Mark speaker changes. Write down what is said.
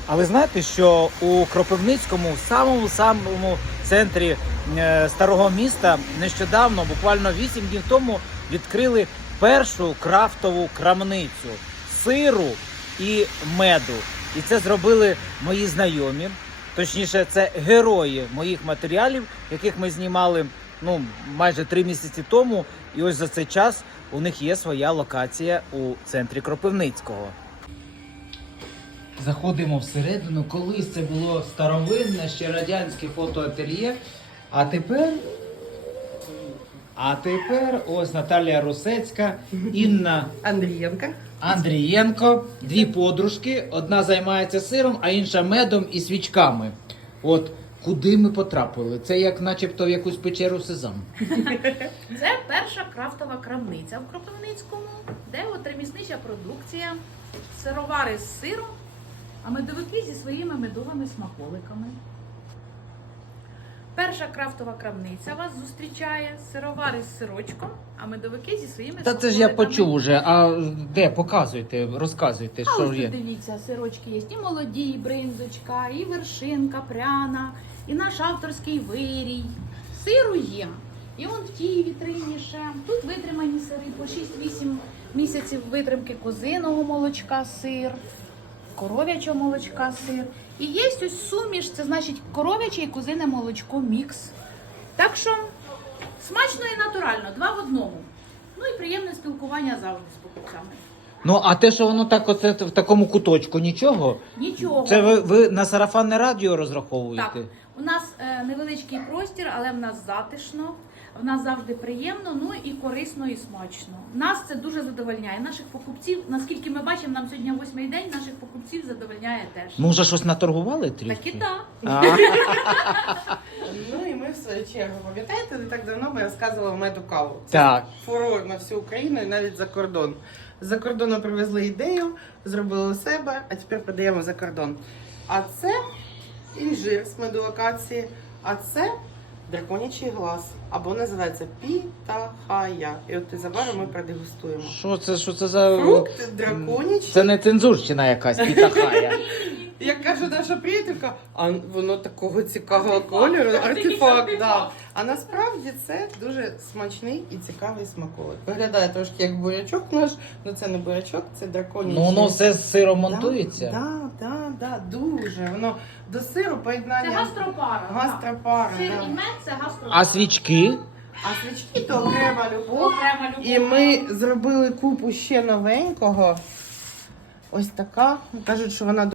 Speaker 1: А ви знаєте, що у Кропивницькому, в самому центрі старого міста, нещодавно, буквально 8 днів тому, відкрили першу крафтову крамницю сиру і меду. І це зробили мої знайомі. Точніше, це герої моїх матеріалів, яких ми знімали майже 3 місяці тому. І ось за цей час у них є своя локація у центрі Кропивницького. Заходимо всередину. Колись це було старовинне, ще радянське фотоательє. А тепер ось Наталія Русецька, Інна Андрієнко, дві подружки. Одна займається сиром, а інша медом і свічками. От куди ми потрапили? Це як начебто в якусь печеру Сезам.
Speaker 2: Це перша крафтова крамниця в Кропивницькому, де от реміснича продукція, сировари з сиром, а медовики зі своїми медовими смаколиками. Перша крафтова крамниця вас зустрічає, сировари з сирочком, а медовики зі своїми
Speaker 1: Та
Speaker 2: смаколиками.
Speaker 1: це ж я почув уже. А де? Показуйте, розказуйте,
Speaker 2: А
Speaker 1: що
Speaker 2: ось
Speaker 1: є.
Speaker 2: тут дивіться, сирочки є і молоді, і бринзочка, і вершинка пряна, і наш авторський вирій. Сиру є. І он в тій вітрині ще. Тут витримані сири по 6-8 місяців витримки козиного молочка сир, коров'ячого молочка сир. І є ось суміш, це значить коров'яче і козине молочко мікс. Так що смачно і натурально, 2 в 1. Ну і приємне спілкування завжди з покупцями.
Speaker 1: Ну, а те, що воно так оце в такому куточку, нічого?
Speaker 2: Нічого.
Speaker 1: Це ви на сарафанне радіо розраховуєте?
Speaker 2: Так, у нас невеличкий простір, але в нас затишно, в нас завжди приємно, ну і корисно, і смачно. Нас це дуже задовольняє. Наших покупців, наскільки ми бачимо, нам сьогодні 8-й день, наших покупців задовольняє теж.
Speaker 1: Ну, вже щось наторгували трішки?
Speaker 2: Так і так.
Speaker 3: Ну і ми в свою чергу, пам'ятаєте, не так давно ми розказували меду каву. Це
Speaker 1: Так.
Speaker 3: фурор на всю Україну і навіть за кордон. За кордону привезли ідею, зробили у себе, а тепер продаємо за кордон. А це інжир з меду-локації, а це драконячий глаз, або називається пітахая. І от незабаром ми продегустуємо.
Speaker 1: Що це за...
Speaker 3: Фрукт драконячий.
Speaker 1: Це не цензурщина якась, пітахая.
Speaker 3: Як каже наша приятелька, а воно такого цікавого кольору, артефакт, да. А насправді це дуже смачний і цікавий смаколик. Виглядає трошки як бурячок наш, але це не бурячок, це драконячий.
Speaker 1: Ну, воно все з сиром монтується?
Speaker 3: Да, дуже. Воно до сиру поєднання.
Speaker 2: Це гастропара.
Speaker 3: Гастропара,
Speaker 2: Сир
Speaker 3: да.
Speaker 2: і мед – це гастропара.
Speaker 1: А свічки?
Speaker 3: А свічки то окрема любов.
Speaker 2: Окрема любов.
Speaker 3: І ми зробили купу ще новенького. Ось така. Кажуть, що вона